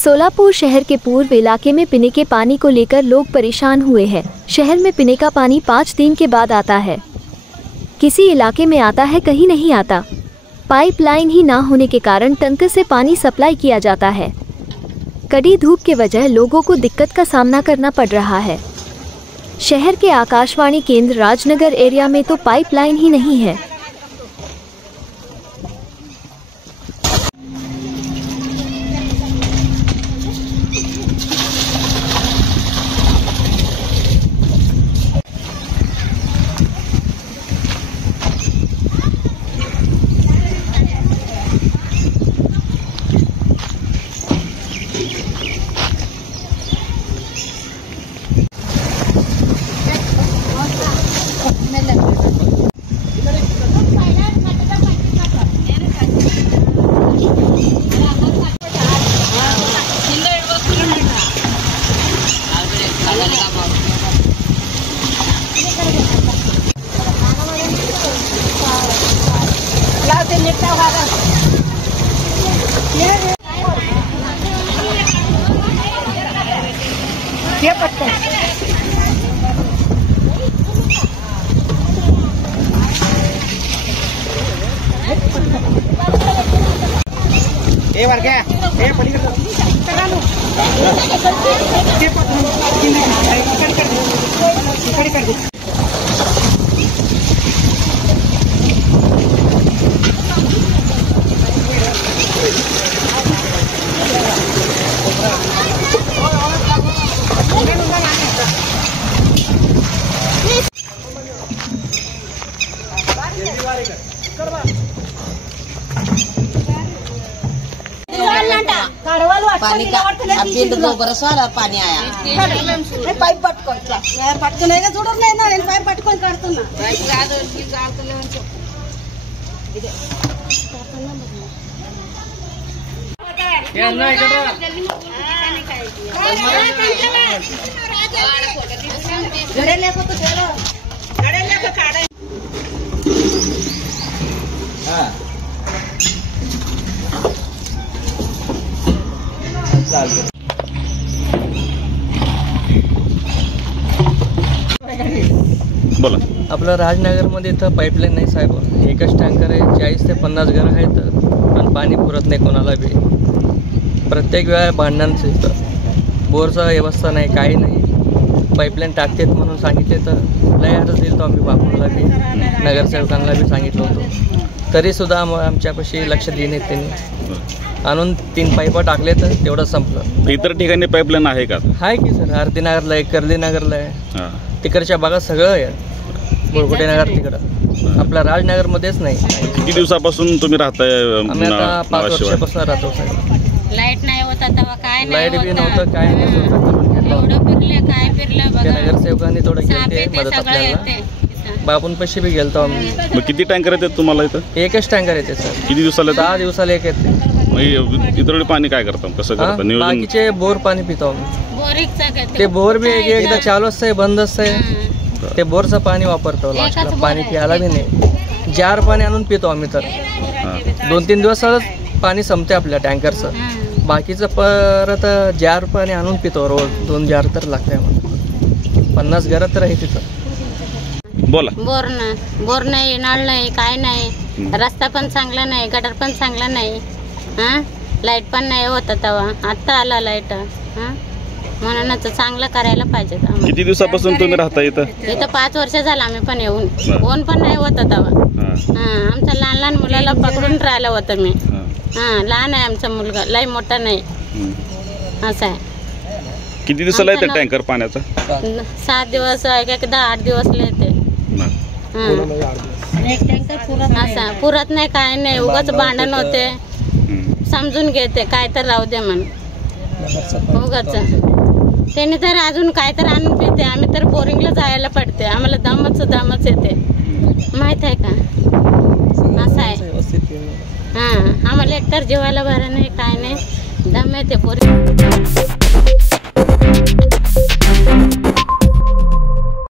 सोलापुर शहर के पूर्व इलाके में पीने के पानी को लेकर लोग परेशान हुए हैं। शहर में पीने का पानी 5 दिन के बाद आता है। किसी इलाके में आता है, कहीं नहीं आता। पाइपलाइन ही ना होने के कारण टंकर से पानी सप्लाई किया जाता है। कड़ी धूप के वजह लोगों को दिक्कत का सामना करना पड़ रहा है। शहर के आकाशवाणी केंद्र राजनगर एरिया में तो पाइपलाइन ही नहीं है। पानी का अभी तो बरस वाला पानी आया पाइप पटको नहीं का जोड़र नहीं ना पाइप पटको काटतो ना घरे लेको तो चलो घरे लेको काढे बोला। आपलं राजनगरमध्ये इथं पाईपलाईन नाही साहेब, एकच टँकर आहे, 40 ते 50 घरं आहेत, पण पाणी पुरत नाही कोणाला बी। प्रत्येक वेळा भांडणांचं इथं बोरचा व्यवस्था नाही, काही नाही। पाईपलाईन टाकतेत म्हणून सांगितले तर लय अर्ज दिलं तो आम्ही बापूंना बी, नगरसेवकांना बी सांगितलं होतं, तरीसुद्धा आमच्यापाशी लक्ष देणे त्यांनी आणून 3 पाईपा टाकले तर तेवढं संपलं। इतर ठिकाणी पाईपलाईन आहे का? आहे की सर, आरतीनगरला आहे, कर्लीनगरला आहे, तिकडच्या भागात सगळं आहे, बोरगुटे नगर तिकडं, आपल्या राजनगरमध्येच नाही। किती दिवसापासून तुम्ही राहताय? आम्ही आता 5 वर्षापासून राहतो साहेब। लाईट नाही होता तेव्हा काय नाही, लाईट बी नव्हतं, काय नाही, एवढं फिरले काय फिरलं बघा। नगरसेवकांनी थोडं केले मदत आपल्याला, बापूंपाशी बी गेलतो आम्ही। मग किती टँकर येतात तुम्हाला इथं? एकच टँकर येते सर। किती दिवसाला? 10 दिवसाला एक येते। इतर पाणी काय करता, कसं करता नियोजन? बाकीचे बोर पाणी पितो आम्ही, बोरिंगचं ते बोर बी एकदा चालू असतंय, बंद असतंय, ते बोरचं पाणी वापरतो, लास्टला पाणी प्यायला बी नाही। जार पाणी आणून पितो आम्ही, तर 2-3 दिवसालाच पाणी संपते आपल्या टँकरचं, बाकीचं परत जार पाणी आणून पितो रोज, 2 जार तर लागते आम्हाला। 50 घरं तर आहे तिथं। बोला। बोर नाही, नळ नाही, काय नाही, रस्ता पण चांगला नाही, गटर पण चांगला नाही, लाईट पण नाही होता तेव्हा, आता आला लाईट, म्हणूनच चांगलं करायला पाहिजे। किती दिवसापासून तुम्ही राहता इथं? इथं 5 वर्ष झालं आम्ही पण येऊन, ऊन पण नाही होतं तेव्हा। आमच्या लहान मुलाला पकडून राहिलं होतं मी, लहान आहे आमचा मुलगा, लय मोठा नाही, असं आहे। किती दिवसाला येते टँकर पाण्याचा? 7 दिवस, एकदा 8 दिवस येते, असं पुरत नाही, काय नाही, उगाच भांडण होते, समजून घेते, काय तर राहू दे म्हण, उगाच त्याने तर अजून काय तर आणून पिते, आम्ही तर बोरिंगला जायला पडते, आम्हाला दमच येते, माहित आहे का, असं आहे। आम्हाला एकतर जेवायला बरं नाही, काय नाही, दम येते बोरिंग।